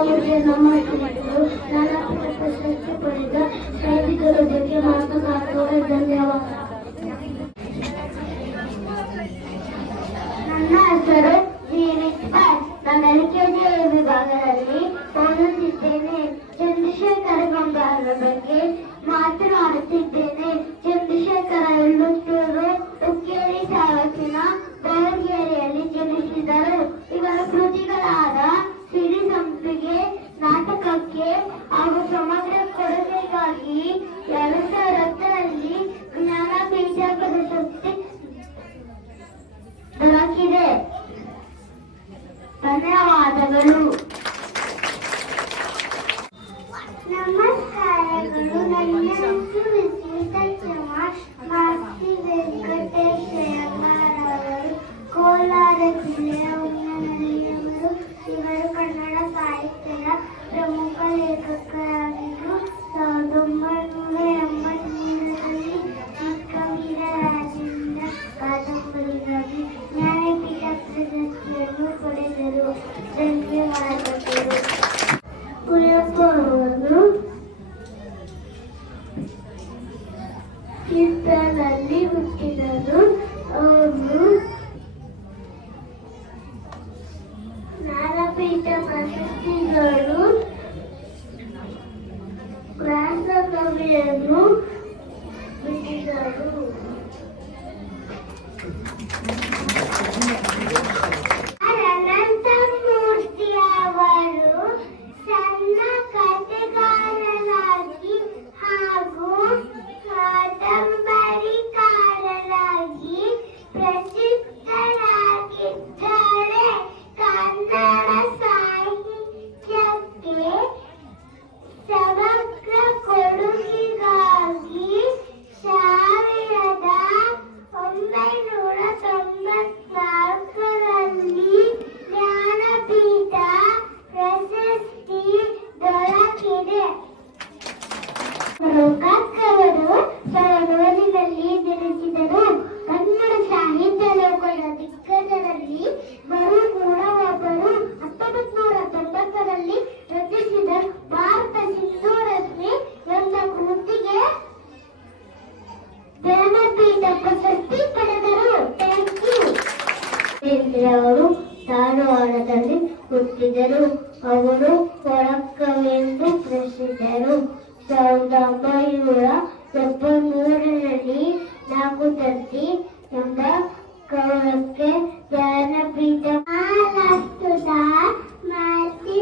ಅವರಿಗೆ ನಮ್ಮ ಹಿರಿಯರು ಜ್ಞಾನಪೀಠ ಪ್ರಶಸ್ತಿ ಪಡೆದ ಸಾಹಿತಿಗಳ ಬಗ್ಗೆ ಮಾತನಾಡುವ ಧನ್ಯವಾದ. ನನ್ನ ಹೆಸರು ನಾನು LKG ವಿಭಾಗದಲ್ಲಿ ಓದುತ್ತಿದ್ದೇನೆ. ಚಂದ್ರಶೇಖರ ಕಂಬಾರರ ಬಗ್ಗೆ ಮಾತನಾಡುತ್ತಿದ್ದೇನೆ. ಚಂದ್ರಶೇಖರ ಎಳ್ಳುತ್ತೂರು ಹುಕ್ಕೇರಿ ತಾಲೂಕಿನ ಬೆಳಗೇರಿಯಲ್ಲಿ ಜನಿಸಿದರು. ಇವರ ಕೃತಿಗಳಾದ ಸಿರಿ ಸಂಪಿಗೆ ನಾಟಕಕ್ಕೆ ಹಾಗೂ ಸಮಗ್ರ ಕೊಡುಗೆಗಾಗಿ 2010ರಲ್ಲಿ ಜ್ಞಾನಪೀಠ ಪ್ರಶಸ್ತಿ ದೊರಕಿದೆ. ಧನ್ಯವಾದಗಳು. ನಮಸ್ಕಾರಗಳು. ನನ್ನ ಹೆಸರು ವಿಸ್ಮಿತಾ ಚವಾಣ್. ಮಾಸ್ತಿ ವೆಂಕಟೇಶ್ವರಯ್ಯನವರು ಕೋಲಾರ ಜಿಲ್ಲೆಯ ಹುಮ್ಮನಹಳ್ಳಿಯವರು. ಇವರು ಕನ್ನಡ ಸಾಹಿತ್ಯದ ಪ್ರಮುಖ ಲೇಖಕರಾಗಿದ್ದು 1983ರಲ್ಲಿ ಚಿಕ್ಕವೀರ ರಾಜೇಂದ್ರ ಕಾದಂಬರಿಗಾಗಿ ಜ್ಞಾನಪೀಠ ಪ್ರಶಸ್ತಿಯನ್ನು ಪಡೆದರು. ಧನ್ಯವಾದಗಳು. ಕುವೆಂಪು ಅವರು ಕಿತ್ತನಲ್ಲಿ ಹುಟ್ಟಿದರು. ಅವರು ಜ್ಞಾನಪೀಠ ಪ್ರಶಸ್ತಿಗಳು ವ್ಯಾಸಕವಿಯನ್ನು ಬಿಟ್ಟಿದ್ದರು. ಅನಂತಮೂರ್ತಿ ಅವರು ಸಣ್ಣ ಕಥೆಗಾರರಾಗಿ ಹಾಗೂ ಕಾದಂಬರಿಕಾರರಾಗಿ ಪ್ರಸಿದ್ಧರಾಗಿದ್ದಾರೆ. ಕನ್ನಡ ಸಾಹಿತ್ಯಕ್ಕೆ ಸಮಗ್ರ ಕೊಡುಗೆಗಾಗಿ 1994ರಲ್ಲಿ ಜ್ಞಾನಪೀಠ ಪ್ರಶಸ್ತಿ ದೊರಕಿದೆ. ಗೋಕಾಕವರು 1900ರಲ್ಲಿ ಜನಿಸಿದರು. ಕನ್ನಡ ಸಾಹಿತ್ಯ ಲೋಕದ ದಿಗ್ಗಜರಲ್ಲಿ ಬರು ಕೂಡ ಒಬ್ಬರು. 1990ರಲ್ಲಿ ರಚಿಸಿದ ಭಾರತ ಸಿಂಧು ರಶ್ಮಿ ಎಂಬ ಕೃತಿಗೆ ಜ್ಞಾನಪೀಠ ಪ್ರಶಸ್ತಿ ಪಡೆದರು. Thank you. ಅವರು ಧಾರವಾಡದಲ್ಲಿ ಹುಟ್ಟಿದರು. ಅವರು ಕೊಳಕವೆಂದು ಪ್ರಸಿದ್ಧರು. 1973ರಲ್ಲಿ ನಾಕುತತ್ತಿ ಎಂಬ ಕವನಕ್ಕೆ ಜ್ಞಾನಪೀಠ ಮಾಲಸ್ತುತ ಮಾತಿ